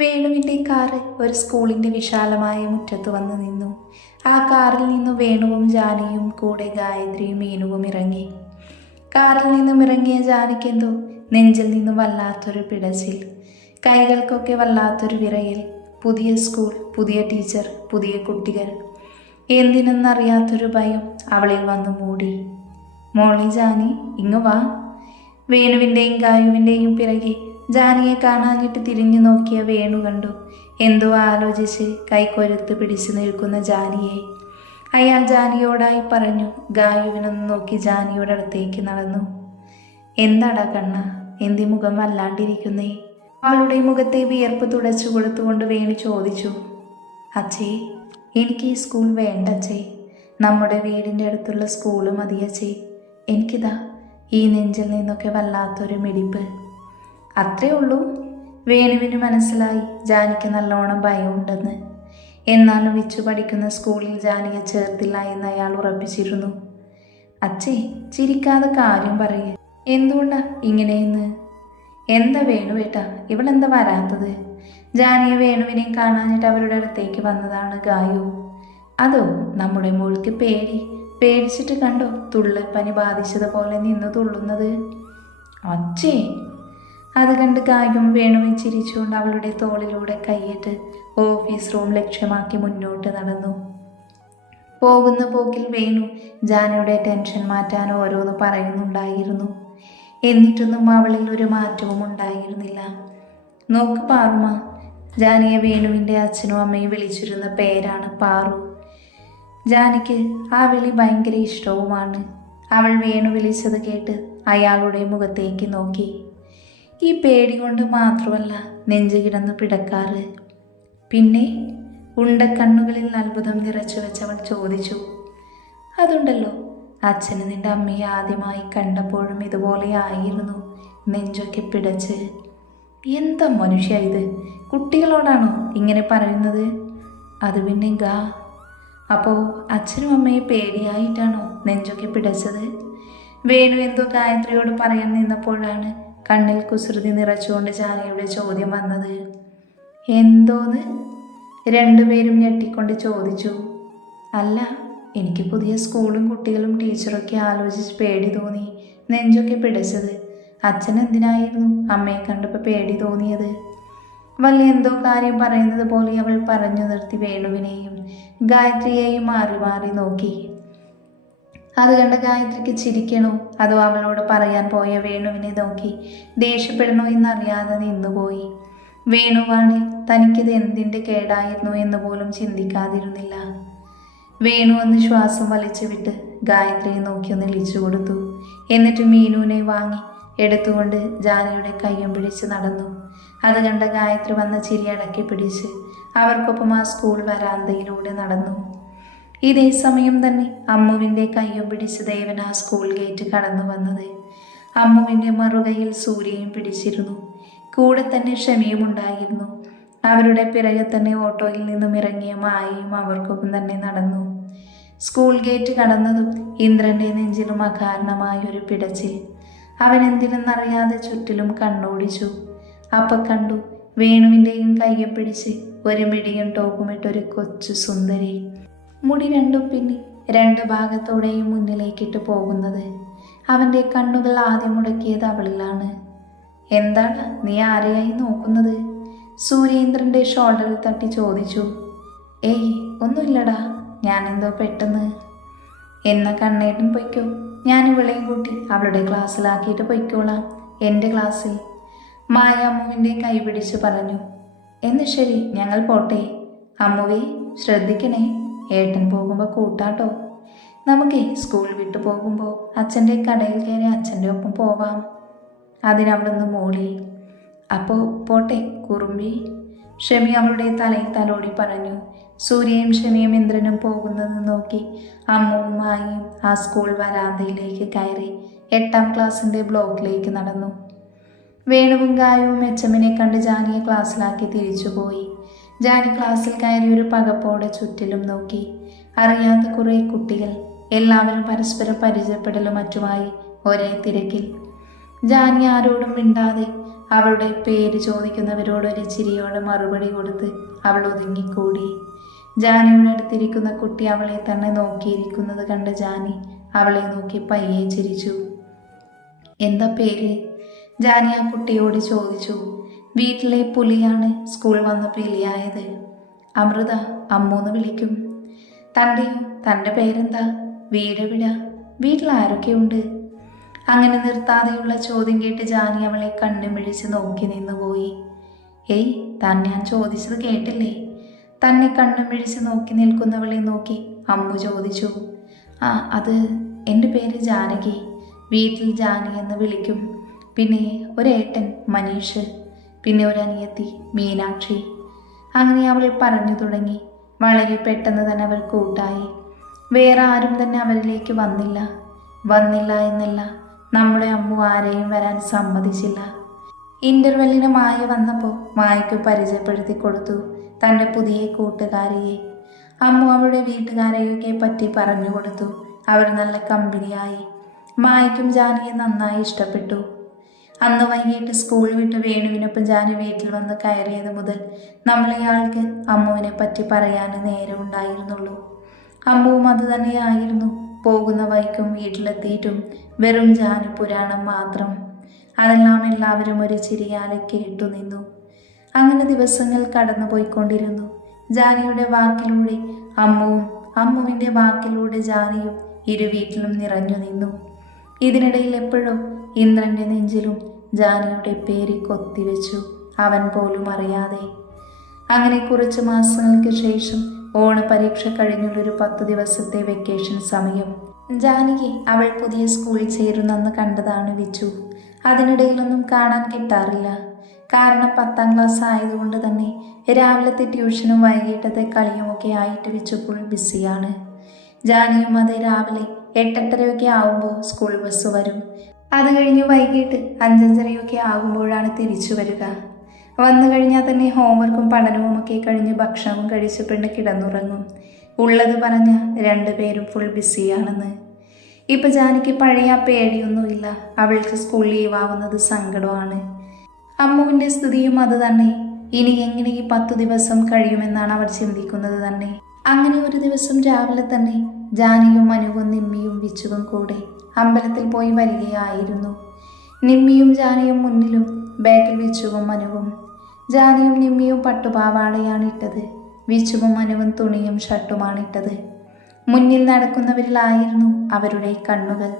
വേണുവിൻ്റെ car ഒരു സ്കൂളിൻ്റെ വിശാലമായ മുറ്റത്ത് വന്ന് നിന്നു. ആ കാറിൽ നിന്നു വേണുവും ജാനയും കൂടെ ഗായത്രിയും മീനുവും ഇറങ്ങി. കാറിൽ നിന്നും ഇറങ്ങിയ ജാനയ്ക്കെന്തോ നെഞ്ചിൽ നിന്നും വല്ലാത്തൊരു പിടച്ചിൽ, കൈകൾക്കൊക്കെ വല്ലാത്തൊരു വിറയൽ. പുതിയ സ്കൂൾ, പുതിയ ടീച്ചർ, പുതിയ കുട്ടികൾ, എന്തിനെന്നറിയാത്തൊരു ഭയം അവളിൽ വന്നു മൂടി. മോളി ജാനി, ഇങ്ങ് വാ. വേണുവിൻ്റെയും ഗായുവിൻ്റെയും പിറകെ ജാനിയെ കാണാഞ്ഞിട്ട് തിരിഞ്ഞു നോക്കിയ വേണു കണ്ടു എന്തോ ആലോചിച്ച് കൈക്കൊരുത്ത് പിടിച്ചു നിൽക്കുന്ന ജാനിയെ. അയാൾ ജാനിയോടായി പറഞ്ഞു. ഗായുവിനൊന്ന് നോക്കി ജാനിയുടെ അടുത്തേക്ക് നടന്നു. എന്താടാ കണ്ണ, എന്തി മുഖം വല്ലാണ്ടിരിക്കുന്നേ? അവളുടെ മുഖത്തെ വിയർപ്പ് തുടച്ചു കൊടുത്തുകൊണ്ട് വേണു ചോദിച്ചു. അച്ഛേ, എനിക്ക് ഈ സ്കൂൾ വേണ്ട അച്ഛേ. നമ്മുടെ വീടിൻ്റെ അടുത്തുള്ള സ്കൂള് മതിയച്ചേ. എനിക്കിതാ ഈ നെഞ്ചിൽ നിന്നൊക്കെ വല്ലാത്തൊരു മിടിപ്പ്. അത്രേ ഉള്ളൂ. വേണുവിന് മനസ്സിലായി ജാനിക്ക് നല്ലോണം ഭയമുണ്ടെന്ന്. എന്നാലും വിച്ചു പഠിക്കുന്ന സ്കൂളിൽ ജാനിയെ ചേർത്തില്ല എന്ന് അയാൾ ഉറപ്പിച്ചിരുന്നു. അച്ഛേ, ചിരിക്കാതെ കാര്യം പറയേ. എന്തുകൊണ്ടാ ഇങ്ങനെയെന്ന്? എന്താ വേണുവേട്ടാ, ഇവളെന്താ വരാത്തത്? ജാനിയെ വേണുവിനെ കാണാഞ്ഞിട്ട് അവരുടെ അടുത്തേക്ക് വന്നതാണ് ഗായു. അതോ, നമ്മുടെ മോൾക്ക് പേടിച്ചിട്ട് കണ്ടോ തുള്ളൽപ്പനി ബാധിച്ചതുപോലെ നിന്ന് തുള്ളുന്നത്. അച്ഛേ. അത് കണ്ട് ഗായും വേണുവിൻ ചിരിച്ചുകൊണ്ട് അവളുടെ തോളിലൂടെ കൈയിട്ട് ഓഫീസ് റൂം ലക്ഷ്യമാക്കി മുന്നോട്ട് നടന്നു. പോകുന്ന പോക്കിൽ വേണു ജാനയുടെ ടെൻഷൻ മാറ്റാൻ ഓരോന്ന് പറയുന്നുണ്ടായിരുന്നു. എന്നിട്ടൊന്നും അവളിൽ ഒരു മാറ്റവും ഉണ്ടായിരുന്നില്ല. നോക്ക് പാറുമ, ജാനിയെ വേണുവിൻ്റെ അച്ഛനും അമ്മയും വിളിച്ചിരുന്ന പേരാണ് പാറു. ജാനിക്ക് ആ വിളി ഭയങ്കര ഇഷ്ടവുമാണ്. അവൾ വേണു വിളിച്ചത് കേട്ട് അയാളുടെ മുഖത്തേക്ക് നോക്കി. ഈ പേടി കൊണ്ട് മാത്രമല്ല നെഞ്ചു കിടന്ന് പിടക്കാറ്. പിന്നെ ഉണ്ടക്കണ്ണുകളിൽ അത്ഭുതം നിറച്ചു വെച്ചവൾ ചോദിച്ചു. അതുണ്ടല്ലോ, അച്ഛന് നിന്റെ അമ്മയെ ആദ്യമായി കണ്ടപ്പോഴും ഇതുപോലെയായിരുന്നു, നെഞ്ചൊക്കെ പിടച്ച്. എന്താ മനുഷ്യ ഇത്, കുട്ടികളോടാണോ ഇങ്ങനെ പറയുന്നത്? അത് പിന്നെ അപ്പോൾ അച്ഛനും അമ്മയെ പേടിയായിട്ടാണോ നെഞ്ചൊക്കെ പിടച്ചത്? വേണു എന്തോ ഗായത്രിയോട് പറയാൻ നിന്നപ്പോഴാണ് കണ്ണിൽ കുസൃതി നിറച്ചുകൊണ്ട് ജാനയുടെ ചോദ്യം വന്നത്. എന്തോന്ന്? രണ്ടുപേരും ഞെട്ടിക്കൊണ്ട് ചോദിച്ചു. അല്ല, എനിക്ക് പുതിയ സ്കൂളും കുട്ടികളും ടീച്ചറൊക്കെ ആലോചിച്ച് പേടി തോന്നി, നെഞ്ചൊക്കെ പിടച്ചത്. അച്ഛൻ എന്തിനായിരുന്നു അമ്മയെ കണ്ടപ്പോൾ പേടി തോന്നിയത്? വലിയ എന്തോ കാര്യം പറയുന്നത് പോലെ അവൾ പറഞ്ഞു നിർത്തി വേണുവിനെയും ഗായത്രിയെയും മാറി മാറി നോക്കി. അത് കണ്ട ഗായത്രിക്ക് ചിരിക്കണോ അതോ അവളോട് പറയാൻ പോയ വേണുവിനെ നോക്കി ദേഷ്യപ്പെടണോ എന്നറിയാതെ നിന്നുപോയി. വേണുവാണിൽ തനിക്കിത് എന്തിൻ്റെ കേടായിരുന്നു എന്ന് പോലും ചിന്തിക്കാതിരുന്നില്ല. വേണു ഒന്ന് ശ്വാസം വലിച്ചു വിട്ട് ഗായത്രിയെ നോക്കി ഒന്ന് ഇളിച്ചു കൊടുത്തു. എന്നിട്ട് മീനുവിനെ വാങ്ങി എടുത്തുകൊണ്ട് ജാനയുടെ കയ്യും പിടിച്ച് നടന്നു. അത് കണ്ട ഗായത്രി വന്ന ചിരി അടക്കി പിടിച്ച് അവർക്കൊപ്പം ആ സ്കൂൾ വരാന്തയിലൂടെ നടന്നു. ഇതേ സമയം തന്നെ അമ്മുവിൻ്റെ കയ്യും പിടിച്ച് ദേവൻ ആ സ്കൂൾ ഗേറ്റ് കടന്നു വന്നത്. അമ്മുവിൻ്റെ മറുകയിൽ സൂര്യയും പിടിച്ചിരുന്നു. കൂടെ തന്നെ ക്ഷമയും ഉണ്ടായിരുന്നു. അവരുടെ പിറകെ തന്നെ ഓട്ടോയിൽ നിന്നും ഇറങ്ങിയ മായയും അവർക്കൊപ്പം തന്നെ നടന്നു. സ്കൂൾ ഗേറ്റ് കടന്നതും ഇന്ദ്രൻ്റെ നെഞ്ചിലും അകാരണമായൊരു പിടച്ചിൽ. അവൻ എന്തിനെന്നറിയാതെ ചുറ്റിലും കണ്ണോടിച്ചു. അപ്പം കണ്ടു വേണുവിൻ്റെയും കയ്യെ പിടിച്ച് ഒരു മിടിയും ടോപ്പുമിട്ടൊരു കൊച്ചു സുന്ദരി, മുടി രണ്ടും പിന്നി രണ്ട് ഭാഗത്തോടെയും മുന്നിലേക്കിട്ട് പോകുന്നത്. അവൻ്റെ കണ്ണുകൾ ആദ്യം മുടക്കിയത് അവളിലാണ്. എന്താണ് നീ ആരെയായി നോക്കുന്നത്? സൂര്യേന്ദ്രൻ്റെ ഷോൾഡറിൽ തട്ടി ചോദിച്ചു. ഏയ് ഒന്നുമില്ലടാ, ഞാനെന്തോ പെട്ടെന്ന്. എന്നാ കണ്ണേട്ടൻ പൊയ്ക്കോ, ഞാൻ ഇവളെയും കൂട്ടി അവളുടെ ക്ലാസ്സിലാക്കിയിട്ട് പൊയ്ക്കോളാം, എൻ്റെ ക്ലാസ്സിൽ. മായ അമ്മുവിൻ്റെ കൈ പിടിച്ച് പറഞ്ഞു. എന്ന് ശരി, ഞങ്ങൾ പോട്ടെ. അമ്മുവേ ശ്രദ്ധിക്കണേ, ഏട്ടൻ പോകുമ്പോൾ കൂട്ടാട്ടോ. നമുക്കേ സ്കൂൾ വിട്ടു പോകുമ്പോൾ അച്ഛൻ്റെ കടയിൽ കയറി അച്ഛൻ്റെ ഒപ്പം പോവാം. അതിനവളൊന്ന് മൂളി. അപ്പോൾ പോട്ടെ കുറുമ്പി. ഷമി അവളുടെ തലയിൽ തലോടി പറഞ്ഞു. സൂര്യയും ഷമിയും ഇന്ദ്രനും പോകുന്നത് നോക്കി അമ്മുവും മായയും ആ സ്കൂൾ വരാന്തയിലേക്ക് കയറി 8ാം ക്ലാസ്സിൻ്റെ ബ്ലോക്കിലേക്ക് നടന്നു. വേണുവും ഗായുവും എച്ചമ്മിനെ കണ്ട് ജാനിയെ ക്ലാസ്സിലാക്കി തിരിച്ചുപോയി. ജാനി ക്ലാസ്സിൽ കയറി ഒരു പകപ്പോടെ ചുറ്റിലും നോക്കി. അറിയാത്ത കുറേ കുട്ടികൾ, എല്ലാവരും പരസ്പരം പരിചയപ്പെടലും മറ്റുമായി ഒരേ തിരക്കിൽ. ജാനി ആരോടും മിണ്ടാതെ അവളുടെ പേര് ചോദിക്കുന്നവരോടൊരു ചിരിയോടെ മറുപടി കൊടുത്ത് അവൾ ഒതുങ്ങിക്കൂടി. ജാനിയുടെ അടുത്തിരിക്കുന്ന കുട്ടി അവളെ തന്നെ നോക്കിയിരിക്കുന്നത് കണ്ട ജാനി അവളെ നോക്കി പയ്യെ ചിരിച്ചു. എന്താ പേര്? ജാനി ആ കുട്ടിയോട് ചോദിച്ചു. വീട്ടിലെ പുലിയാണ് സ്കൂൾ വന്ന പുലിയായത്. അമൃത, അമ്മൂന്ന് വിളിക്കും. തൻ്റെയോ? തൻ്റെ പേരെന്താ? വീടെവിട? വീട്ടിൽ ആരൊക്കെയുണ്ട്? അങ്ങനെ നിർത്താതെയുള്ള ചോദ്യം കേട്ട് ജാനി അവളെ കണ്ണും മിഴിച്ച് നോക്കി നിന്നുപോയി. ഏയ്, താൻ ഞാൻ ചോദിച്ചത് കേട്ടില്ലേ? തന്നെ കണ്ണും മിഴിച്ച് നോക്കി നിൽക്കുന്നവളെ നോക്കി അമ്മു ചോദിച്ചു. അത് എൻ്റെ പേര് ജാനകി. വീട്ടിൽ ജാനി എന്ന് വിളിക്കും. പിന്നെ ഒരേട്ടൻ മനീഷ്, പിന്നെ ഒരനിയത്തി മീനാക്ഷി. അങ്ങനെ അവൾ പറഞ്ഞു തുടങ്ങി. വളരെ പെട്ടെന്ന് തന്നെ അവർ കൂട്ടായി. വേറെ ആരും തന്നെ അവരിലേക്ക് വന്നില്ല എന്നല്ല, നമ്മുടെ അമ്മു ആരെയും വരാൻ സമ്മതിച്ചില്ല. ഇൻ്റർവെല്ലിന് മായ വന്നപ്പോൾ മായയ്ക്ക് പരിചയപ്പെടുത്തി കൊടുത്തു തൻ്റെ പുതിയ കൂട്ടുകാരിയെ. അമ്മു അവളുടെ വീട്ടുകാരെയൊക്കെ പറ്റി പറഞ്ഞു കൊടുത്തു. അവർ നല്ല കമ്പനിയായി. മായയ്ക്കും ജാനിയെ നന്നായി ഇഷ്ടപ്പെട്ടു. അന്ന് വൈകിട്ട് സ്കൂൾ വിട്ട് വേണുവിനൊപ്പം ജാനി വീട്ടിൽ വന്ന് കയറിയത് മുതൽ നമ്മളെയാൾക്ക് അമ്മുവിനെ പറ്റി പറയാൻ നേരമുണ്ടായിരുന്നുള്ളൂ. അമ്മുവും അത് തന്നെയായിരുന്നു. പോകുന്ന വൈക്കും വീട്ടിലെത്തിയിട്ടും വെറും ജാനി പുരാണം മാത്രം. അതെല്ലാം എല്ലാവരും ഒരു ചിരിയാലെ കേട്ടു നിന്നു. അങ്ങനെ ദിവസങ്ങൾ കടന്നു പോയിക്കൊണ്ടിരുന്നു. ജാനിയുടെ വാക്കിലൂടെ അമ്മുവും അമ്മുവിൻ്റെ വാക്കിലൂടെ ജാനിയും ഇരു വീട്ടിലും നിറഞ്ഞു നിന്നു. ഇതിനിടയിൽ എപ്പോഴും ഇന്ദ്രൻ്റെ നെഞ്ചിലും ജാനിയുടെ പേര് കൊത്തിവെച്ചു, അവൻ പോലും അറിയാതെ. അങ്ങനെ കുറച്ച് മാസങ്ങൾക്ക് ശേഷം ഓണപരീക്ഷ കഴിഞ്ഞുള്ളൊരു 10 ദിവസത്തെ വെക്കേഷൻ സമയം. ജാനകി അവൾ പുതിയ സ്കൂളിൽ ചേരുന്നെന്ന് കണ്ടതാണ് വിച്ചു. അതിനിടയിലൊന്നും കാണാൻ കിട്ടാറില്ല. കാരണം 10ാം ക്ലാസ് ആയതുകൊണ്ട് തന്നെ രാവിലത്തെ ട്യൂഷനും വൈകിട്ടത്തെ കളിയുമൊക്കെ ആയിട്ട് വിച്ചു ഫുൾ ബിസിയാണ്. ജാനിയും അതേ രാവിലെ 8:30 ആവുമ്പോൾ സ്കൂൾ ബസ് വരും. അത് കഴിഞ്ഞ് വൈകിട്ട് 5:30 ആകുമ്പോഴാണ് തിരിച്ചു വരിക. വന്നു കഴിഞ്ഞാൽ തന്നെ ഹോംവർക്കും പഠനവും ഒക്കെ കഴിഞ്ഞ് ഭക്ഷണവും കഴിച്ച് പെണ്ണ് കിടന്നുറങ്ങും. ഉള്ളത് പറഞ്ഞ രണ്ടുപേരും ഫുൾ ബിസിയാണെന്ന്. ഇപ്പം ജാനിക്ക് പഴയ പേടിയൊന്നുമില്ല. അവൾക്ക് സ്കൂൾ ലീവാവുന്നത് സങ്കടമാണ്. അമ്മുവിൻ്റെ സ്ഥിതിയും അത് തന്നെ. ഇനി എങ്ങനെ ഈ 10 ദിവസം കഴിയുമെന്നാണ് അവർ ചിന്തിക്കുന്നത് തന്നെ. അങ്ങനെ ഒരു ദിവസം രാവിലെ തന്നെ ജാനിയും മനുവും നിമ്മിയും വിച്ചുവും കൂടെ അമ്പലത്തിൽ പോയി വരികയായിരുന്നു. നിമ്മിയും ജാനിയും മുന്നിലും, ബാക്കിൽ വിച്ചുവും മനുവും. ജാനിയും നിമ്മിയും പട്ടുപാവാടയാണ് ഇട്ടത്. വിച്ചുവും മനുവും തുണിയും ഷർട്ടുമാണിട്ടത്. മുന്നിൽ നടക്കുന്നവരിലായിരുന്നു അവരുടെ കണ്ണുകൾ.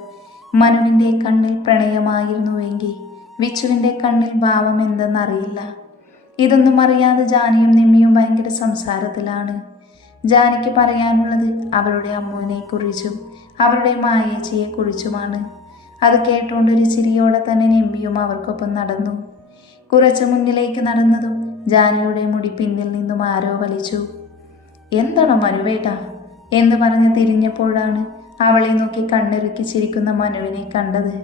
മനുവിൻ്റെ കണ്ണിൽ പ്രണയമായിരുന്നുവെങ്കിൽ വിച്ചുവിൻ്റെ കണ്ണിൽ ഭാവം എന്തെന്നറിയില്ല. ഇതൊന്നും അറിയാതെ ജാനിയും നിമ്മിയും ഭയങ്കര സംസാരത്തിലാണ്. ജാനിക്ക് പറയാനുള്ളത് അവളുടെ അമ്മുവിനെക്കുറിച്ചും അവളുടെ മായേച്ചിയെക്കുറിച്ചുമാണ്. അത് കേട്ടുകൊണ്ടൊരു ചിരിയോടെ തന്നെ നിമ്മിയും അവർക്കൊപ്പം നടന്നു. കുറച്ച് മുന്നിലേക്ക് നടന്നതും ജാനിയുടെ മുടി പിന്നിൽ നിന്നും ആരോ വലിച്ചു. എന്താണോ മനുവേട്ട എന്ന് പറഞ്ഞ് തിരിഞ്ഞപ്പോഴാണ് അവളെ നോക്കി കണ്ണിറുക്കി ചിരിക്കുന്ന മനുവിനെ കണ്ടത്.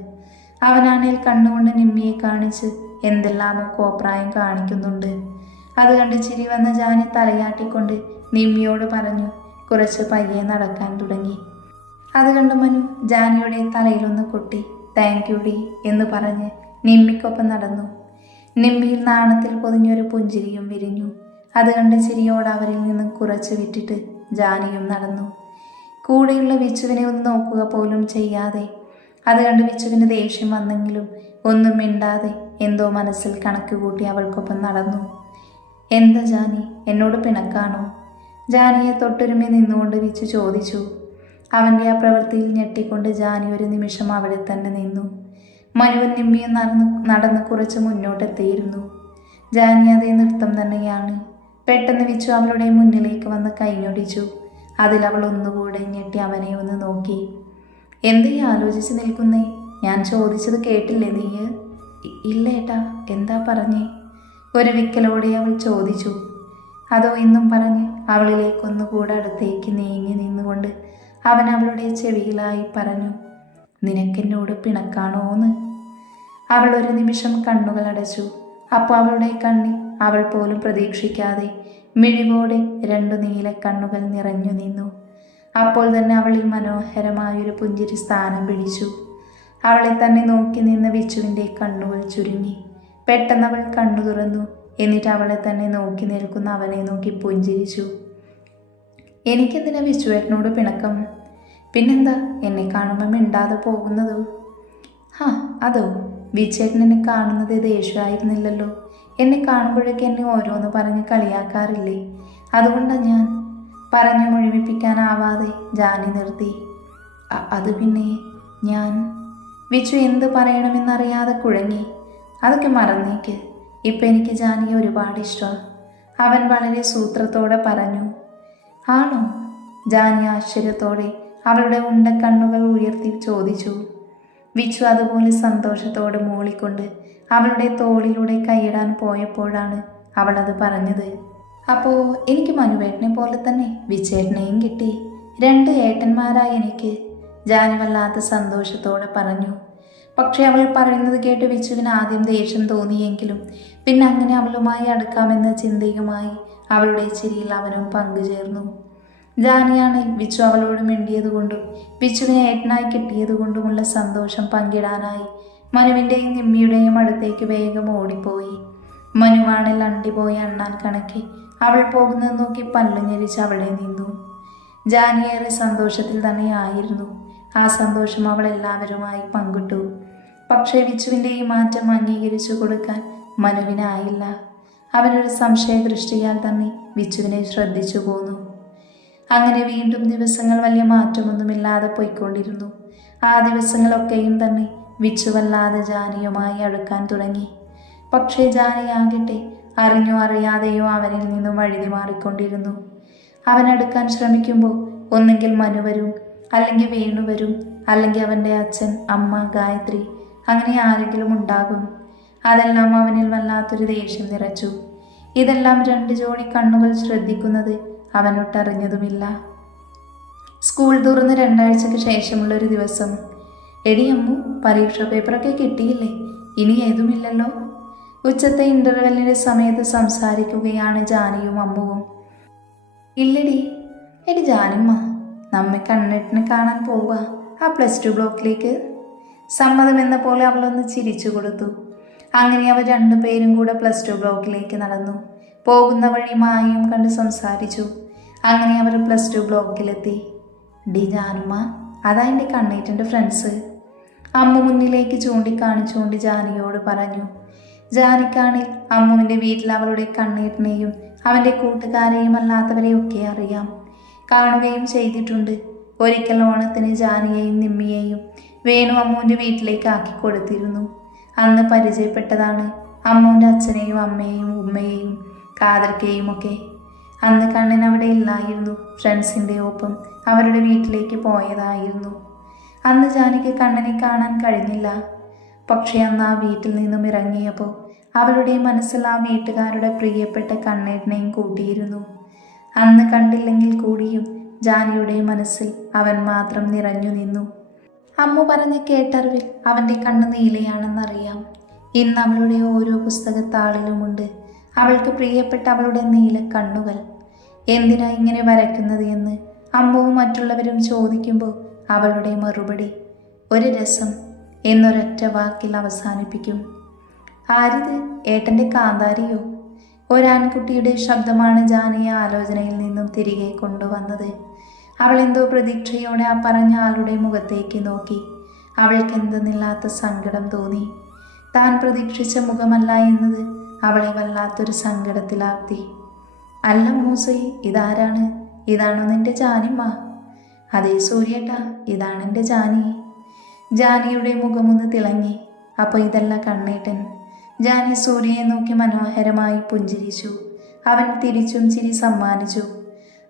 അവനാണേൽ കണ്ണുകൊണ്ട് നിമ്മിയെ കാണിച്ച് എന്തെല്ലാമോ കോപ്രായം കാണിക്കുന്നുണ്ട്. അത് കണ്ട് ചിരി വന്ന ജാനി തലയാട്ടിക്കൊണ്ട് നിമ്മിയോട് പറഞ്ഞു കുറച്ച് പയ്യെ നടക്കാൻ തുടങ്ങി. അത് കണ്ട് മനു ജാനിയുടെ തലയിലൊന്ന് കൊട്ടി താങ്ക് യു ഡി എന്ന് പറഞ്ഞ് നിമ്മിക്കൊപ്പം നടന്നു. നിമ്മിയിൽ നാണത്തിൽ പൊതിഞ്ഞൊരു പുഞ്ചിരിയും വിരിഞ്ഞു. അത് കണ്ട് ചിരിയോട് അവരിൽ നിന്നും കുറച്ച് വിട്ടിട്ട് ജാനിയും നടന്നു. കൂടെയുള്ള വിച്ചുവിനെ ഒന്ന് നോക്കുക പോലും ചെയ്യാതെ. അത് കണ്ട് വിച്ചുവിന് ദേഷ്യം വന്നെങ്കിലും ഒന്നും മിണ്ടാതെ എന്തോ മനസ്സിൽ കണക്ക് കൂട്ടി അവൾക്കൊപ്പം നടന്നു. എന്താ ജാനി, എന്നോട് പിണക്കാണോ? ജാനിയെ തൊട്ടൊരുമേ നിന്നുകൊണ്ട് വിച്ചു ചോദിച്ചു. അവൻ്റെ ആ പ്രവൃത്തിയിൽ ഞെട്ടിക്കൊണ്ട് ജാനി ഒരു നിമിഷം അവിടെ തന്നെ നിന്നു. മനുവും നിമ്മിയും നടന്ന് കുറച്ച് മുന്നോട്ടെത്തിയിരുന്നു. ജാനി അതേ നൃത്തം തന്നെയാണ്. പെട്ടെന്ന് വിച്ചു അവളുടെ മുന്നിലേക്ക് വന്ന് കൈഞ്ഞൊടിച്ചു. അതിലവൾ ഒന്നുകൂടെ ഞെട്ടി അവനെ ഒന്ന് നോക്കി. എന്തേ ആലോചിച്ച് നിൽക്കുന്നേ? ഞാൻ ചോദിച്ചത് കേട്ടില്ലേ നീ? ഇല്ല ഏട്ടാ, എന്താ പറഞ്ഞേ? ഒരു വിക്കലോടെ അവൾ ചോദിച്ചു. അതോ എന്നും പറഞ്ഞ് അവളിലേക്കൊന്നുകൂടെ അടുത്തേക്ക് നീങ്ങി നിന്നുകൊണ്ട് അവൻ അവളുടെ ചെവിയിലായി പറഞ്ഞു, നിനക്കെന്നോട് പിണക്കാണോന്ന്? അവൾ ഒരു നിമിഷം കണ്ണുകൾ അടച്ചു. അപ്പോൾ അവളുടെ കണ്ണിൽ അവൾ പോലും പ്രതീക്ഷിക്കാതെ മിഴിവോടെ 2 നീല കണ്ണുകൾ നിറഞ്ഞു നിന്നു. അപ്പോൾ തന്നെ അവളിൽ മനോഹരമായൊരു പുഞ്ചിരി സ്ഥാനം പിടിച്ചു. അവളെ തന്നെ നോക്കി നിന്ന വിച്ചുവിൻ്റെ കണ്ണുകൾ ചുരുങ്ങി. പെട്ടെന്ന് അവൾ കണ്ണു തുറന്നു. എന്നിട്ട് അവളെ തന്നെ നോക്കി നിൽക്കുന്ന അവനെ നോക്കി പുഞ്ചിരിച്ചു. എനിക്കെന്തിനാ വിച്ചുവേട്ടനോട് പിണക്കം? പിന്നെന്താ എന്നെ കാണുമ്പോൾ മിണ്ടാതെ പോകുന്നതോ? അതോ, വിച്ചേട്ടൻ എന്നെ കാണുന്നത് ദേഷ്യമായിരുന്നില്ലല്ലോ. എന്നെ കാണുമ്പോഴേക്ക് എന്നെ ഓരോന്ന് പറഞ്ഞ് കളിയാക്കാറില്ലേ? അതുകൊണ്ടാണ് ഞാൻ പറഞ്ഞു മുഴുമിപ്പിക്കാനാവാതെ ജാനി നിർത്തി. അത് പിന്നെ ഞാൻ വിച്ചു എന്ത് പറയണമെന്നറിയാതെ കുഴങ്ങി. അതൊക്കെ മറന്നേക്ക്. ഇപ്പം എനിക്ക് ജാനിയെ ഒരുപാട് ഇഷ്ടമാണ്, അവൻ വളരെ സൂത്രത്തോടെ പറഞ്ഞു. ആണോ? ജാനി ആശ്ചര്യത്തോടെ അവളുടെ ഉണ്ടക്കണ്ണുകൾ ഉയർത്തി ചോദിച്ചു. വിച്ചു അതുപോലെ സന്തോഷത്തോടെ മൂളിക്കൊണ്ട് അവളുടെ തോളിലൂടെ കൈയിടാൻ പോയപ്പോഴാണ് അവളത് പറഞ്ഞത്. അപ്പോൾ എനിക്ക് മനുവേട്ടനെ പോലെ തന്നെ വിച്ചേട്ടനെയും കിട്ടി. 2 ഏട്ടന്മാരായി എനിക്ക്, ജാനി വല്ലാത്ത സന്തോഷത്തോടെ പറഞ്ഞു. പക്ഷെ അവൾ പറയുന്നത് കേട്ട് വിച്ചുവിന് ആദ്യം ദേഷ്യം തോന്നിയെങ്കിലും പിന്നെ അങ്ങനെ അവളുമായി അടുക്കാമെന്ന ചിന്തയുമായി അവളുടെ ചിരിയിൽ അവനും പങ്കുചേർന്നു. ജാനിയാണ് വിച്ചു അവളോട് മിണ്ടിയതുകൊണ്ടും വിച്ചുവിനെ ഏട്ടനായി കിട്ടിയതുകൊണ്ടുമുള്ള സന്തോഷം പങ്കിടാനായി മനുവിൻ്റെയും നിമ്മിയുടെയും അടുത്തേക്ക് വേഗം ഓടിപ്പോയി. മനുവാണിൽ അണ്ടിപോയി അണ്ണാൻ കണക്കെ അവൾ പോകുന്നത് നോക്കി പല്ലു ഞെരിച്ച് അവിടെ നിന്നു. ജാനിയേറെ സന്തോഷത്തിൽ തന്നെയായിരുന്നു. ആ സന്തോഷം അവൾ എല്ലാവരുമായി പങ്കിട്ടു. പക്ഷേ വിച്ചുവിൻ്റെ ഈ മാറ്റം അംഗീകരിച്ചു കൊടുക്കാൻ മനുവിനായില്ല. അവനൊരു സംശയദൃഷ്ടിയാൽ തന്നെ വിച്ചുവിനെ ശ്രദ്ധിച്ചു പോന്നു. അങ്ങനെ വീണ്ടും ദിവസങ്ങൾ വലിയ മാറ്റമൊന്നുമില്ലാതെ പോയിക്കൊണ്ടിരുന്നു. ആ ദിവസങ്ങളൊക്കെയും തന്നെ വിച്ചു വല്ലാതെ ജാനിയുമായി അടുക്കാൻ തുടങ്ങി. പക്ഷേ ജാനിയാകട്ടെ അറിഞ്ഞോ അറിയാതെയോ അവനിൽ നിന്നും വഴുതി മാറിക്കൊണ്ടിരുന്നു. അവനടുക്കാൻ ശ്രമിക്കുമ്പോൾ ഒന്നെങ്കിൽ മനു വരും, അല്ലെങ്കിൽ വേണു വരും, അല്ലെങ്കിൽ അവൻ്റെ അച്ഛൻ, അമ്മ, ഗായത്രി, അങ്ങനെ ആരെങ്കിലും ഉണ്ടാകും. അതെല്ലാം അവനിൽ വല്ലാത്തൊരു ദേഷ്യം നിറച്ചു. ഇതെല്ലാം 2 ജോഡി കണ്ണുകൾ ശ്രദ്ധിക്കുന്നത് അവനൊട്ടറിഞ്ഞതുമില്ല. സ്കൂൾ തുറന്ന് 2 ആഴ്ചയ്ക്ക് ശേഷമുള്ളൊരു ദിവസം. എടി അമ്മു, പരീക്ഷ പേപ്പറൊക്കെ കിട്ടിയില്ലേ? ഇനി ഏതുമില്ലല്ലോ. ഉച്ചത്തെ ഇൻ്റർവെല്ലിൻ്റെ സമയത്ത് സംസാരിക്കുകയാണ് ജാനിയും അമ്മുവും. ഇല്ലടി. എടി ജാനിമ്മ, നമ്മെ കണ്ണെട്ടിന് കാണാൻ പോവുക ആ +2 ബ്ലോക്കിലേക്ക്. സമ്മതമെന്ന പോലെ അവളൊന്ന് ചിരിച്ചു കൊടുത്തു. അങ്ങനെ അവർ 2 പേരും കൂടെ +2 ബ്ലോക്കിലേക്ക് നടന്നു. പോകുന്ന വഴി മായയും കണ്ട് സംസാരിച്ചു. അങ്ങനെ അവർ +2 ബ്ലോക്കിലെത്തി. ഡി ജാനുമ്മ, അതാ എൻ്റെ കണ്ണേറ്റൻ്റെ ഫ്രണ്ട്സ്. അമ്മു മുന്നിലേക്ക് ചൂണ്ടിക്കാണിച്ചുകൊണ്ട് ജാനിയോട് പറഞ്ഞു. ജാനിക്കാണിൽ അമ്മുവിൻ്റെ വീട്ടിൽ അവളുടെ കണ്ണേറ്റനെയും അവൻ്റെ കൂട്ടുകാരെയും അല്ലാത്തവരെയൊക്കെ അറിയാം, കാണുകയും ചെയ്തിട്ടുണ്ട്. ഒരിക്കൽ ഓണത്തിന് ജാനിയെയും നിമ്മിയെയും വേണു അമ്മുവിൻ്റെ വീട്ടിലേക്ക് ആക്കി കൊടുത്തിരുന്നു. അന്ന് പരിചയപ്പെട്ടതാണ് അമ്മുവിൻ്റെ അച്ഛനെയും അമ്മയെയും ഉമ്മയെയും കാതർക്കയും ഒക്കെ. അന്ന് കണ്ണൻ അവിടെ ഇല്ലായിരുന്നു. ഫ്രണ്ട്സിൻ്റെ ഒപ്പം അവരുടെ വീട്ടിലേക്ക് പോയതായിരുന്നു. അന്ന് ജാനിക്ക് കണ്ണനെ കാണാൻ കഴിഞ്ഞില്ല. പക്ഷേ അന്ന് ആ വീട്ടിൽ നിന്നും ഇറങ്ങിയപ്പോൾ അവളുടെ മനസ്സിൽ ആ വീട്ടുകാരുടെ പ്രിയപ്പെട്ട കണ്ണേട്ടനെയും കൂട്ടിയിരുന്നു. അന്ന് കണ്ടില്ലെങ്കിൽ കൂടിയും ജാനിയുടെ മനസ്സിൽ അവൻ മാത്രം നിറഞ്ഞു നിന്നു. അമ്മു പറഞ്ഞ് കേട്ടറിവിൽ അവൻ്റെ കണ്ണ് നീലയാണെന്നറിയാം. ഇന്ന് അവളുടെ ഓരോ പുസ്തകത്താളിലുമുണ്ട് അവൾക്ക് പ്രിയപ്പെട്ട അവളുടെ നീല കണ്ണുകൾ. എന്തിനാ ഇങ്ങനെ വരയ്ക്കുന്നത് എന്ന് അമ്മുവും മറ്റുള്ളവരും ചോദിക്കുമ്പോൾ അവളുടെ മറുപടി ഒരു രസം എന്നൊരൊറ്റ വാക്കിൽ അവസാനിപ്പിക്കും. ആരിത്? ഏട്ടൻ്റെ കാന്താരിയോ? ഒരാൺകുട്ടിയുടെ ശബ്ദമാണ് ജാനിയെ ആലോചനയിൽ നിന്നും തിരികെ കൊണ്ടുവന്നത്. അവൾ എന്തോ പ്രതീക്ഷയോടെ ആ പറഞ്ഞ ആളുടെ മുഖത്തേക്ക് നോക്കി. അവൾക്കെന്തെന്നില്ലാത്ത സങ്കടം തോന്നി. താൻ പ്രതീക്ഷിച്ച മുഖമല്ല എന്നത് അവളെ വല്ലാത്തൊരു സങ്കടത്തിലാഴ്ത്തി. അല്ല മൂസൈ, ഇതാരാണ്? ഇതാണോ നിന്റെ ജാനിമ്മ? അതേ സൂര്യേട്ടാ, ഇതാണ് എൻ്റെ ജാനി. ജാനിയുടെ മുഖമൊന്ന് തിളങ്ങി. അപ്പോൾ ഇതല്ല കണ്ണേട്ടൻ. ജാനി സൂര്യയെ നോക്കി മനോഹരമായി പുഞ്ചിരിച്ചു. അവൻ തിരിച്ചും ചിരി സമ്മാനിച്ചു.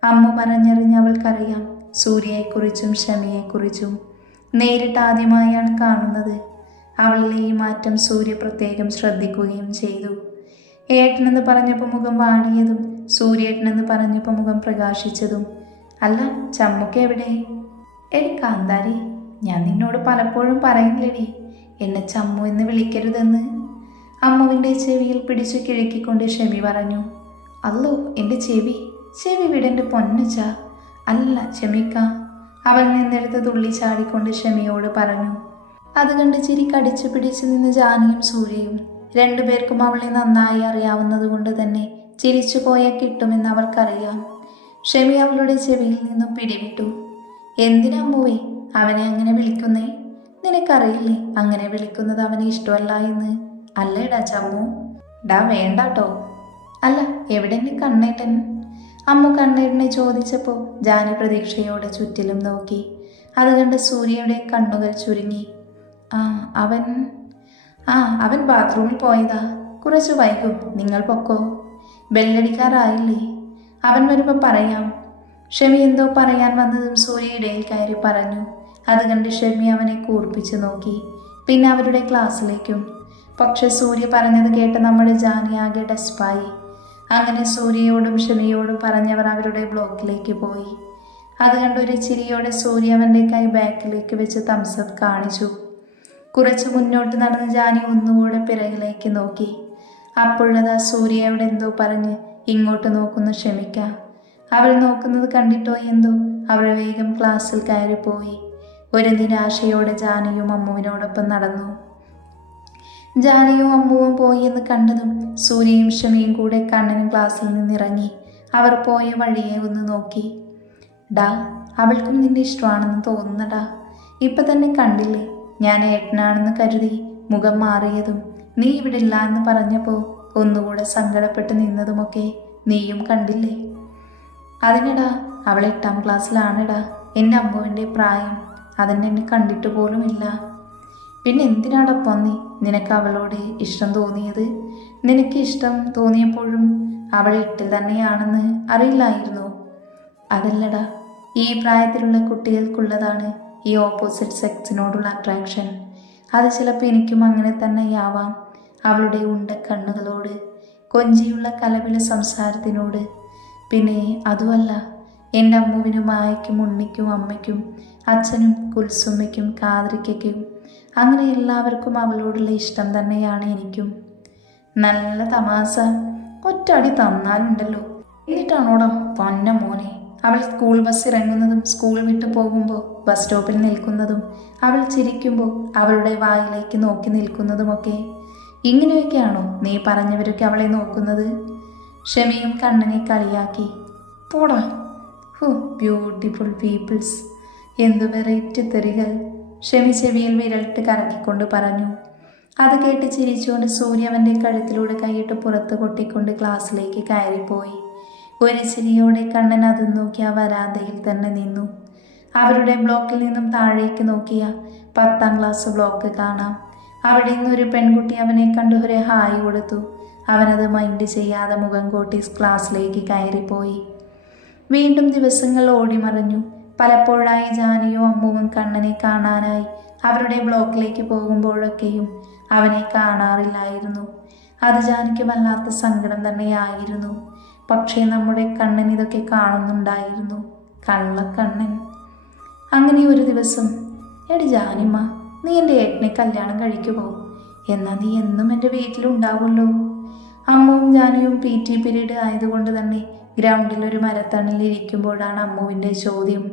അമ്മ പറഞ്ഞറിഞ്ഞ് അവൾക്കറിയാം സൂര്യയെക്കുറിച്ചും ക്ഷമയെക്കുറിച്ചും. നേരിട്ട് ആദ്യമായാണ് കാണുന്നത്. അവളിലെ ഈ മാറ്റം സൂര്യ പ്രത്യേകം ശ്രദ്ധിക്കുകയും ചെയ്തു. ഏട്ടനെന്ന് പറഞ്ഞപ്പോൾ മുഖം വാടിയതും സൂര്യേട്ടനെന്ന് പറഞ്ഞപ്പോൾ മുഖം പ്രകാശിച്ചതും. അല്ല, ചമ്മുക്ക് എവിടെ? എടി കാന്താരി, ഞാൻ നിന്നോട് പലപ്പോഴും പറയുന്നില്ലടി എന്നെ ചമ്മു എന്ന് വിളിക്കരുതെന്ന്. അമ്മുവിൻ്റെ ചെവിയിൽ പിടിച്ചു കിഴക്കിക്കൊണ്ട് ഷെമി പറഞ്ഞു. അല്ലോ, എൻ്റെ ചെവി വിടെൻ്റെ പൊന്നച്ച. അല്ല ക്ഷമിക്ക. അവൾ നിന്നെടുത്ത് തുള്ളി ചാടിക്കൊണ്ട് ഷെമിയോട് പറഞ്ഞു. അത് കണ്ട് ചിരി കടിച്ചു പിടിച്ചു നിന്ന് ജാനിയും സൂര്യയും രണ്ടുപേർക്കും അവളെ നന്നായി അറിയാവുന്നത് കൊണ്ട് തന്നെ ചിരിച്ചു പോയാൽ കിട്ടുമെന്ന് അവർക്കറിയാം. ഷെമി അവളുടെ ചെവിയിൽ നിന്നും പിടിവിട്ടു. എന്തിനാ അമ്മുവേ അവനെ അങ്ങനെ വിളിക്കുന്നേ? നിനക്കറിയില്ലേ അങ്ങനെ വിളിക്കുന്നത് അവന് ഇഷ്ടമല്ല എന്ന്? അല്ലേടാ ചമ്മു? ഡാ വേണ്ടാട്ടോ. അല്ല, എവിടെ നീ കണ്ണേട്ടൻ? അമ്മു കണ്ണേട്ടനെ ചോദിച്ചപ്പോൾ ജാനി പ്രതീക്ഷയോടെ ചുറ്റിലും നോക്കി. അത് കണ്ട് സൂര്യയുടെ കണ്ണുകൾ ചുരുങ്ങി. അവൻ ബാത്റൂമിൽ പോയതാ. കുറച്ച് വൈകും, നിങ്ങൾ പൊക്കോ. ബെല്ലടിക്കാറായില്ലേ? അവൻ വരുമ്പോൾ പറയാം. ഷെമി എന്തോ പറയാൻ വന്നതും സൂര്യ ഇടയിൽ കയറി പറഞ്ഞു. അത് കണ്ട് ഷെമി അവനെ കൂർപ്പിച്ച് നോക്കി. പിന്നെ അവരുടെ ക്ലാസ്സിലേക്കും. പക്ഷെ സൂര്യ പറഞ്ഞത് കേട്ട് നമ്മുടെ ജാനി ആകെ ഡെസ്പായി. അങ്ങനെ സൂര്യയോടും ഷെമിയോടും പറഞ്ഞവർ അവരുടെ ബ്ലോക്കിലേക്ക് പോയി. അത് കണ്ട് ഒരു ചിരിയോടെ സൂര്യ അവൻ്റെ കൈ ബാക്കിലേക്ക് വെച്ച് തംസപ്പ് കാണിച്ചു. കുറച്ച് മുന്നോട്ട് നടന്ന് ജാനി ഒന്നുകൂടെ പിറകിലേക്ക് നോക്കി. അപ്പോഴതാ സൂര്യയോട് എന്തോ പറഞ്ഞ് ഇങ്ങോട്ട് നോക്കുന്ന ഷെമിക്ക. അവൾ നോക്കുന്നത് കണ്ടിട്ടോ എന്തോ അവൾ വേഗം ക്ലാസ്സിൽ കയറിപ്പോയി. ഒരു നിരാശയോടെ ജാനിയും അമ്മുവിനോടൊപ്പം നടന്നു. ജാനിയും അമ്മുവും പോയി എന്ന് കണ്ടതും സൂര്യയും ഷെമിയും കൂടെ കണ്ണനും ക്ലാസ്സിൽ നിന്നിറങ്ങി. അവർ പോയ വഴിയെ ഒന്ന് നോക്കി. ഡാ, അവൾക്കും നിന്റെ ഇഷ്ടമാണെന്ന് തോന്നുന്നടാ. ഇപ്പം തന്നെ കണ്ടില്ലേ, ഞാൻ ഏട്ടനാണെന്ന് കരുതി മുഖം മാറിയതും നീ ഇവിടെ ഇല്ല എന്ന് പറഞ്ഞപ്പോൾ ഒന്നുകൂടെ സങ്കടപ്പെട്ട് നിന്നതുമൊക്കെ നീയും കണ്ടില്ലേ? അതിനെടാ, അവൾ 8ാം ക്ലാസ്സിലാണെടാ. എൻ്റെ അമ്മുവിൻ്റെ പ്രായം. അതിനെന്നെ കണ്ടിട്ട് പോലുമില്ല. പിന്നെ എന്തിനാടപ്പം നിനക്ക് അവളോട് ഇഷ്ടം തോന്നിയത്? നിനക്ക് ഇഷ്ടം തോന്നിയപ്പോഴും അവൾ 8ൽ തന്നെയാണെന്ന് അറിയില്ലായിരുന്നു? അതല്ലടാ, ഈ പ്രായത്തിലുള്ള കുട്ടികൾക്കുള്ളതാണ് ഈ ഓപ്പോസിറ്റ് സെക്സിനോടുള്ള അട്രാക്ഷൻ. അത് ചിലപ്പോൾ എനിക്കും അങ്ങനെ തന്നെയാവാം. അവളുടെ ഉണ്ട കണ്ണുകളോട്, കൊഞ്ചിയുള്ള കലവില സംസാരത്തിനോട്. പിന്നെ അതുമല്ല, എൻ്റെ അമ്മുവിനും ആയയ്ക്കും ഉണ്ണിക്കും അമ്മയ്ക്കും അച്ഛനും കുൽസുമ്മയ്ക്കും കാതറിക്കും അങ്ങനെ എല്ലാവർക്കും അവളോടുള്ള ഇഷ്ടം തന്നെയാണ് എനിക്കും. നല്ല തമാശ. ഒറ്റടി തന്നാലുണ്ടല്ലോ. എന്നിട്ടാണോടാ പൊന്ന മോനെ അവൾ സ്കൂൾ ബസ് ഇറങ്ങുന്നതും സ്കൂൾ വിട്ട് പോകുമ്പോൾ ബസ് സ്റ്റോപ്പിൽ നിൽക്കുന്നതും അവൾ ചിരിക്കുമ്പോൾ അവളുടെ വായിലേക്ക് നോക്കി നിൽക്കുന്നതുമൊക്കെ? ഇങ്ങനെയൊക്കെയാണോ നീ പറഞ്ഞവരൊക്കെ അവളെ നോക്കുന്നത്? ഷെമിയും കണ്ണനെ കളിയാക്കി. പോടാ. Beautiful peoples. എന്തു വെറൈറ്റി തെറികൾ. ഷെമി ചെവിയിൽ വിരലിട്ട് കറക്കിക്കൊണ്ട് പറഞ്ഞു. അത് കേട്ട് ചിരിച്ചുകൊണ്ട് സൂര്യ അവൻ്റെ കഴുത്തിലൂടെ കൈയിട്ട് പുറത്ത് കൊട്ടിക്കൊണ്ട് ക്ലാസ്സിലേക്ക് കയറിപ്പോയി. ഒരു ചിരിയോടെ കണ്ണൻ അത് നോക്കി ആ വരാന്തയിൽ തന്നെ നിന്നു. അവരുടെ ബ്ലോക്കിൽ നിന്നും താഴേക്ക് നോക്കിയ 10ാം ക്ലാസ് ബ്ലോക്ക് കാണാം. അവിടെ നിന്നൊരു പെൺകുട്ടി അവനെ കണ്ടു ഒരു ഹായ് കൊടുത്തു. അവനത് മൈൻഡ് ചെയ്യാതെ മുഖം കൂട്ടി ക്ലാസ്സിലേക്ക് കയറിപ്പോയി. വീണ്ടും ദിവസങ്ങൾ ഓടിമറിഞ്ഞു. പലപ്പോഴായി ജാനിയും അമ്മുവും കണ്ണനെ കാണാനായി അവരുടെ ബ്ലോക്കിലേക്ക് പോകുമ്പോഴൊക്കെയും അവനെ കാണാറില്ലായിരുന്നു. അത് ജാനിക്ക് വല്ലാത്ത സങ്കടം തന്നെയായിരുന്നു. പക്ഷേ നമ്മുടെ കണ്ണൻ ഇതൊക്കെ കാണുന്നുണ്ടായിരുന്നു. കള്ളക്കണ്ണൻ. അങ്ങനെ ഒരു ദിവസം, എടി ജാനിമ്മ, നീ എൻ്റെ ഏട്ടനെ കല്യാണം കഴിക്കുമോ? എന്നാൽ നീ എന്നും എൻ്റെ വീട്ടിലുണ്ടാവുമല്ലോ. അമ്മുവും ജാനിയും PT പീരീഡ് ആയതുകൊണ്ട് തന്നെ ഗ്രൗണ്ടിൽ ഒരു മരത്തണിൽ ഇരിക്കുമ്പോഴാണ് അമ്മുവിൻ്റെ ചോദ്യം.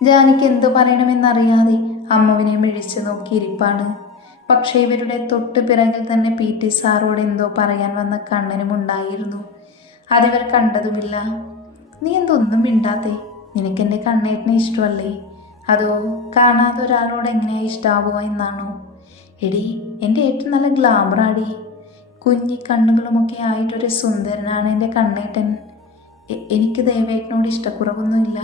ജാനിക്ക് എന്തു പറയണമെന്നറിയാതെ അമ്മുവിനെ മിഴിച്ചു നോക്കിയിരിപ്പാണ്. പക്ഷേ ഇവരുടെ തൊട്ട് പിറകിൽ തന്നെ PT സാറോട് എന്തോ പറയാൻ വന്ന കണ്ണനും ഉണ്ടായിരുന്നു. അതിവർ കണ്ടതുമില്ല. നീ എന്തൊന്നും മിണ്ടാത്തേ? നിനക്കെൻ്റെ കണ്ണേട്ടനെ ഇഷ്ടമല്ലേ? അതോ കാണാതെ ഒരാളോട് എങ്ങനെയാ ഇഷ്ടാവുക എന്നാണോ? എടി, എൻ്റെ ഏട്ടൻ നല്ല ഗ്ലാമറാടി. കുഞ്ഞി കണ്ണുകളുമൊക്കെ ആയിട്ടൊരു സുന്ദരനാണ് എൻ്റെ കണ്ണേട്ടൻ. എനിക്ക് ദേവേട്ടനോട് ഇഷ്ടക്കുറവൊന്നുമില്ല.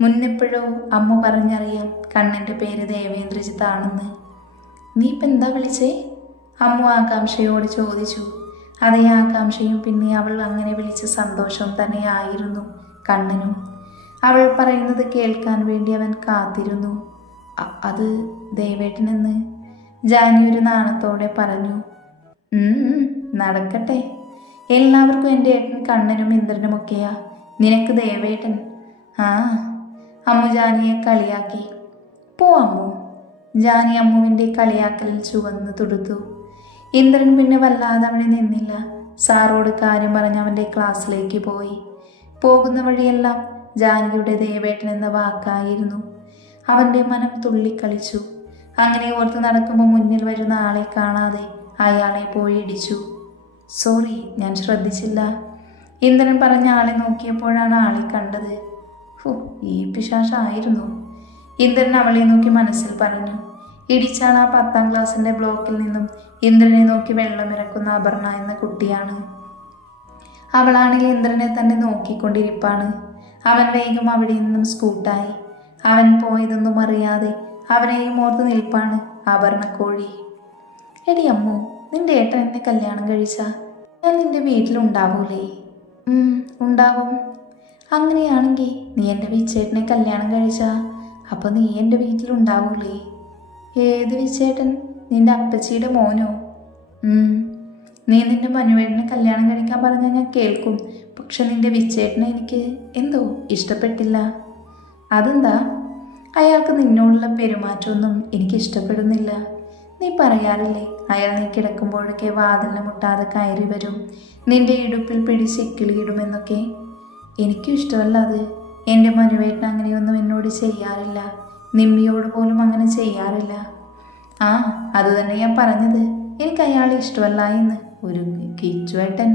മുന്നെപ്പോഴോ അമ്മ പറഞ്ഞറിയാം കണ്ണൻ്റെ പേര് ദേവേന്ദ്രജിത്താണെന്ന്. നീ ഇപ്പം എന്താ വിളിച്ചേ? അമ്മു ആകാംക്ഷയോട് ചോദിച്ചു. അതേ ആകാംക്ഷയും പിന്നെ അവൾ അങ്ങനെ വിളിച്ച സന്തോഷവും തന്നെയായിരുന്നു കണ്ണനും. അവൾ പറയുന്നത് കേൾക്കാൻ വേണ്ടി അവൻ കാത്തിരുന്നു. അത് ദേവേട്ടനെന്ന് ജാനി ഒരു നാണത്തോടെ പറഞ്ഞു. നടക്കട്ടെ. എല്ലാവർക്കും എൻ്റെ ഏട്ടൻ കണ്ണനും ഇന്ദ്രനുമൊക്കെയാ. നിനക്ക് ദേവേട്ടൻ. അമ്മു ജാനിയെ കളിയാക്കി. പോ അമ്മു. ജാനി അമ്മുവിൻ്റെ കളിയാക്കലിൽ ചുവന്ന് തുടുത്തു. ഇന്ദ്രൻ പിന്നെ വല്ലാതെ അവിടെ നിന്നില്ല. സാറോട് കാര്യം പറഞ്ഞ് അവൻ്റെ ക്ലാസ്സിലേക്ക് പോയി. പോകുന്ന വഴിയെല്ലാം ജാനിയുടെ ദേവേട്ടൻ എന്ന വാക്കായിരുന്നു. അവൻ്റെ മനം തുള്ളിക്കളിച്ചു. അങ്ങനെ ഓർത്ത് നടക്കുമ്പോൾ മുന്നിൽ വരുന്ന ആളെ കാണാതെ അയാളെ പോയി ഇടിച്ചു. സോറി, ഞാൻ ശ്രദ്ധിച്ചില്ല. ഇന്ദ്രൻ പറഞ്ഞ ആളെ നോക്കിയപ്പോഴാണ് ആളെ കണ്ടത്. ഹോ, ഈ പിശാചായിരുന്നു. ഇന്ദ്രൻ അവളെ നോക്കി മനസ്സിൽ പറഞ്ഞു. ഇടിച്ചാൾ ആ 10ാം ക്ലാസ്സിൻ്റെ ബ്ലോക്കിൽ നിന്നും ഇന്ദ്രനെ നോക്കി വെള്ളമിറക്കുന്ന അപർണ എന്ന കുട്ടിയാണ്. അവളാണെങ്കിൽ ഇന്ദ്രനെ തന്നെ നോക്കിക്കൊണ്ടിരിപ്പാണ്. അവൻ വേഗം അവിടെ നിന്നും സ്കൂട്ടായി. അവൻ പോയതൊന്നും അറിയാതെ അവനെയും ഓർത്ത് നിൽപ്പാണ് അപർണക്കോഴി. എടി അമ്മു, നിന്റെ ഏട്ടൻ എന്നെ കല്യാണം കഴിച്ച ഞാൻ നിന്റെ വീട്ടിലുണ്ടാവൂലേ? ഉണ്ടാവും. അങ്ങനെയാണെങ്കിൽ നീ എൻ്റെ വിച്ചേട്ടനെ കല്യാണം കഴിച്ച അപ്പോൾ നീ എൻ്റെ വീട്ടിലുണ്ടാവൂലേ? ഏത് വിച്ചേട്ടൻ? നിന്റെ അപ്പച്ചിയുടെ മോനോ? നീ നിന്റെ മനുവേട്ടനെ കല്യാണം കഴിക്കാൻ പറഞ്ഞാൽ ഞാൻ കേൾക്കും. പക്ഷെ നിന്റെ വിച്ചേട്ടനെ എനിക്ക് എന്തോ ഇഷ്ടപ്പെട്ടില്ല. അതെന്താ? അയാൾക്ക് നിന്നോടുള്ള പെരുമാറ്റമൊന്നും എനിക്ക് ഇഷ്ടപ്പെടുന്നില്ല. നീ പറയാറില്ലേ, അയാൾ നീ കിടക്കുമ്പോഴൊക്കെ വാതിലിന് മുട്ടാതെ കയറി വരും, നിന്റെ ഇടുപ്പിൽ പിടിച്ച് കിളിയിടുമെന്നൊക്കെ. എനിക്കും ഇഷ്ടമല്ല അത്. എൻ്റെ മനുവേട്ടൻ അങ്ങനെയൊന്നും എന്നോട് ചെയ്യാറില്ല. നിമ്മിയോട് പോലും അങ്ങനെ ചെയ്യാറില്ല. അത് തന്നെ ഞാൻ പറഞ്ഞത്, എനിക്ക് അയാളെ ഇഷ്ടമല്ല എന്ന്. ഒരു കിച്ചുവേട്ടൻ.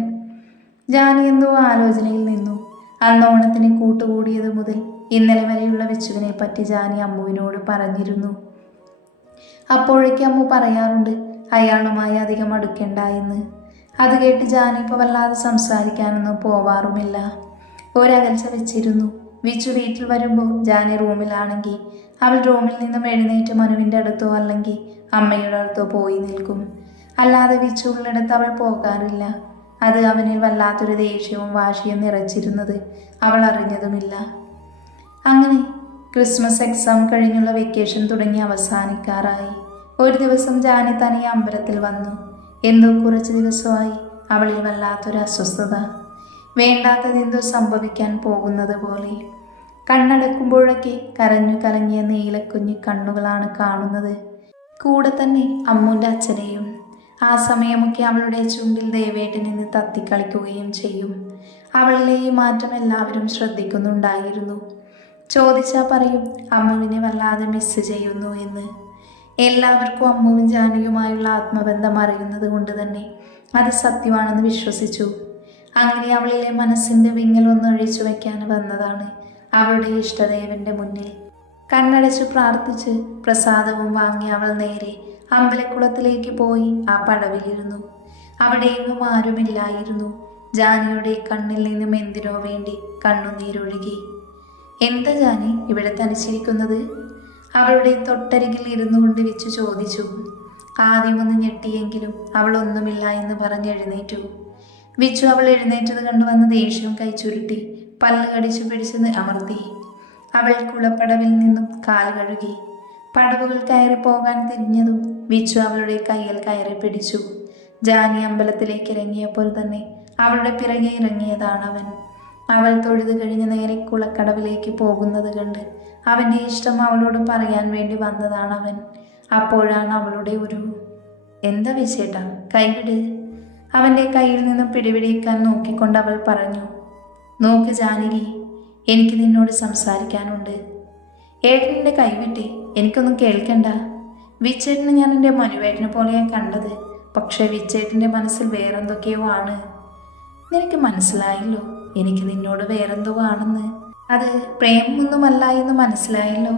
ജാനി എന്തോ ആലോചനയിൽ നിന്നു. അന്ന് ഓണത്തിന് കൂട്ടുകൂടിയത് മുതൽ ഇന്നലെ വരെയുള്ള വിച്ചുവിനെ പറ്റി ജാനി അമ്മുവിനോട് പറഞ്ഞിരുന്നു. അപ്പോഴേക്കും അമ്മു പറയാറുണ്ട് അയാളുമായി അധികം അടുക്കണ്ട എന്ന്. അത് കേട്ട് ജാനി ഇപ്പോൾ വല്ലാതെ സംസാരിക്കാനൊന്നും പോവാറുമില്ല. ഒരകൽച്ച വെച്ചിരുന്നു. വിച്ചു വീട്ടിൽ വരുമ്പോൾ ജാനി റൂമിലാണെങ്കിൽ അവൾ റൂമിൽ നിന്നും എഴുന്നേറ്റ് മനുവിൻ്റെ അടുത്തോ അല്ലെങ്കിൽ അമ്മയുടെ അടുത്തോ പോയി നിൽക്കും. അല്ലാതെ വിച്ചു ഉള്ളിടത്ത് അവൾ പോകാറില്ല. അത് അവനിൽ വല്ലാത്തൊരു ദേഷ്യവും വാശിയും നിറച്ചിരുന്നത് അവൾ അറിഞ്ഞതുമില്ല. അങ്ങനെ ക്രിസ്മസ് എക്സാം കഴിഞ്ഞുള്ള വെക്കേഷൻ തുടങ്ങി അവസാനിക്കാറായി. ഒരു ദിവസം ജാനി തനിയെ അമ്പലത്തിൽ വന്നു. എന്തോ കുറച്ച് ദിവസമായി അവളിൽ വല്ലാത്തൊരു അസ്വസ്ഥത. വേണ്ടാത്തതെന്തോ സംഭവിക്കാൻ പോകുന്നത് പോലെ. കണ്ണടക്കുമ്പോഴൊക്കെ കരഞ്ഞു കലങ്ങിയ നീലക്കുഞ്ഞി കണ്ണുകളാണ് കാണുന്നത്. കൂടെ തന്നെ അമ്മുൻ്റെ അച്ഛനെയും. ആ സമയമൊക്കെ അവളുടെ ചുണ്ടിൽ ദേവേട്ടൻ നിന്ന് തത്തിക്കളിക്കുകയും ചെയ്യും. അവളിലെ ഈ മാറ്റം എല്ലാവരും ശ്രദ്ധിക്കുന്നുണ്ടായിരുന്നു. ചോദിച്ചാൽ പറയും അമ്മുവിനെ വല്ലാതെ മിസ് ചെയ്യുന്നു എന്ന്. എല്ലാവർക്കും അമ്മുവും ജാനിയുമായുള്ള ആത്മബന്ധം അറിയുന്നത് കൊണ്ട് തന്നെ അത് സത്യമാണെന്ന് വിശ്വസിച്ചു. അങ്ങനെ അവളിലെ മനസ്സിൻ്റെ വിങ്ങൽ ഒന്ന് ഒഴിച്ചു വയ്ക്കാൻ വന്നതാണ് അവളുടെ ഇഷ്ടദേവന്റെ മുന്നിൽ. കണ്ണടച്ചു പ്രാർത്ഥിച്ച് പ്രസാദവും വാങ്ങി അവൾ നേരെ അമ്പലക്കുളത്തിലേക്ക് പോയി ആ പടവിലിരുന്നു. അവിടെ എങ്ങും ആരുമില്ലായിരുന്നു. ജാനിയുടെ കണ്ണിൽ നിന്നും എന്തിനോ വേണ്ടി കണ്ണുനീരൊഴുകി. എന്താ ജാനി ഇവിടെ തനിച്ചിരിക്കുന്നത്? അവളുടെ തൊട്ടരികിൽ ഇരുന്നു കൊണ്ട് വിച്ചു ചോദിച്ചു. ആദ്യമൊന്ന് ഞെട്ടിയെങ്കിലും അവൾ ഒന്നുമില്ല എന്ന് പറഞ്ഞ് എഴുന്നേറ്റു. വിച്ചു അവൾ എഴുന്നേറ്റത് കണ്ടുവന്ന് ദേഷ്യവും കൈച്ചുരുട്ടി പല്ല് കടിച്ചു പിടിച്ചെന്ന് അമർത്തി. അവൾ കുളപ്പടവിൽ നിന്നും കാൽ കഴുകി. പടവുകൾ കയറി പോകാൻ തിരിഞ്ഞതും വിച്ചു അവളുടെ കയ്യിൽ കയറി പിടിച്ചു. ജാനി അമ്പലത്തിലേക്ക് ഇറങ്ങിയപ്പോൾ തന്നെ അവളുടെ പിറകെ ഇറങ്ങിയതാണ് അവൻ. അവൾ തൊഴുതു കഴിഞ്ഞ് നേരെ കുളക്കടവിലേക്ക് പോകുന്നത് കണ്ട് അവൻ്റെ ഇഷ്ടം അവളോട് പറയാൻ വേണ്ടി വന്നതാണ് അവൻ. അപ്പോഴാണ് അവളുടെ ഒരു എന്താ വിശേട്ടാ, കൈവിട്. അവൻ്റെ കയ്യിൽ നിന്നും പിടിപിടിക്കാൻ നോക്കിക്കൊണ്ട് അവൾ പറഞ്ഞു. നോക്ക് ജാനകി, എനിക്ക് നിന്നോട് സംസാരിക്കാനുണ്ട്. ഏട്ടൻ്റെ കൈവിട്ടേ, എനിക്കൊന്നും കേൾക്കണ്ട. വിച്ചേട്ടനെ ഞാൻ എൻ്റെ മനുവേട്ടനെ പോലെയാണ് കണ്ടത്. പക്ഷേ വിച്ചേട്ടൻ്റെ മനസ്സിൽ വേറെന്തൊക്കെയോ ആണ്. നിനക്ക് മനസ്സിലായല്ലോ എനിക്ക് നിന്നോട് വേറെന്തോ ആണെന്ന്. അത് പ്രേമമൊന്നുമല്ല എന്ന് മനസ്സിലായല്ലോ.